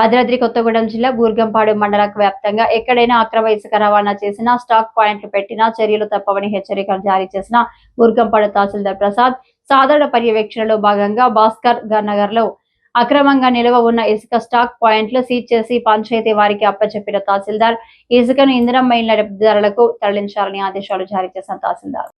భద్రాద్రి కొత్తగూడెం జిల్లా బూర్గంపాడు మండల వ్యాప్తంగా ఎక్కడైనా అక్రమ ఇసుక రవాణా చేసినా స్టాక్ పాయింట్లు పెట్టినా చర్యలు తప్పవని హెచ్చరికలు జారీ చేసిన బూర్గంపాడు తహసీల్దార్ ప్రసాద్ సాధారణ పర్యవేక్షణలో భాగంగా భాస్కర్ నగర్లో అక్రమంగా నిల్వ ఉన్న ఇసుక స్టాక్ పాయింట్లు సీజ్ చేసి పంచాయతీ వారికి అప్పచెప్పిన తహసీల్దార్ ఇసుకను ఇంధనం ఇళ్ళ ధరలకు తరలించాలని ఆదేశాలు జారీ చేసిన తహసీల్దార్.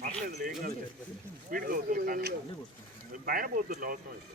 పర్లేదు ఏం కాదు స్పీడ్గా కానీ. పైన పోతుంది అవసరం అయితే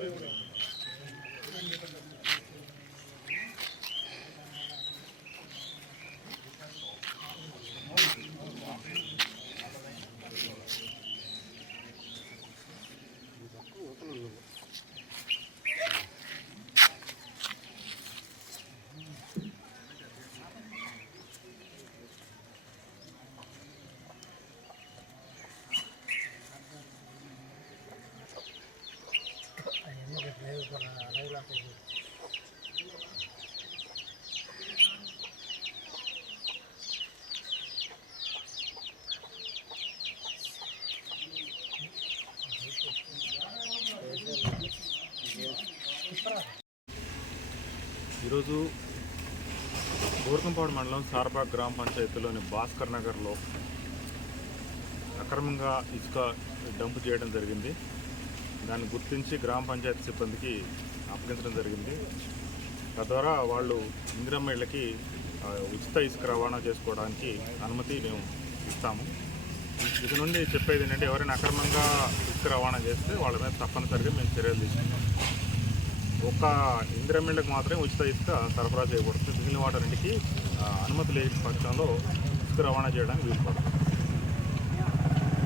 ఈరోజు బూరకంపాడు మండలం సారబాగ్ గ్రామ పంచాయతీలోని భాస్కర్ నగర్లో అక్రమంగా ఇసుక డంప్ చేయడం జరిగింది. దాన్ని గుర్తించి గ్రామ పంచాయతీ సిబ్బందికి అప్పగించడం జరిగింది. తద్వారా వాళ్ళు ఇందిరమ్మ ఇళ్ళకి ఉచిత ఇసుక రవాణా చేసుకోవడానికి అనుమతి మేము ఇస్తాము. ఇక నుండి చెప్పేది ఏంటంటే ఎవరైనా అక్రమంగా ఇసుక రవాణా చేస్తే వాళ్ళ మీద తప్పనిసరిగా మేము చర్యలు తీసుకుంటాం. ఒక ఇందిరమిళ్ళకి మాత్రమే ఉచిత ఇసుక సరఫరా చేయబడుతుంది మిగిలిన వాటన్నిటికీ అనుమతి లేని పక్షంలో ఇసుక రవాణా చేయడానికి వీలు పడుతుంది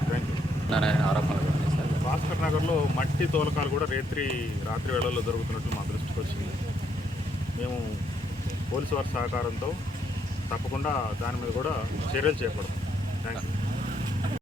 థ్యాంక్ యూ ఆరోపణలు. నగర్లో మట్టి తోలకాలు కూడా రేత్రి రాత్రి వేళల్లో దొరుకుతున్నట్లు మా దృష్టికి వచ్చింది. మేము పోలీసు వారి సహకారంతో తప్పకుండా దాని మీద కూడా చర్యలు చేపడతాం. Thank you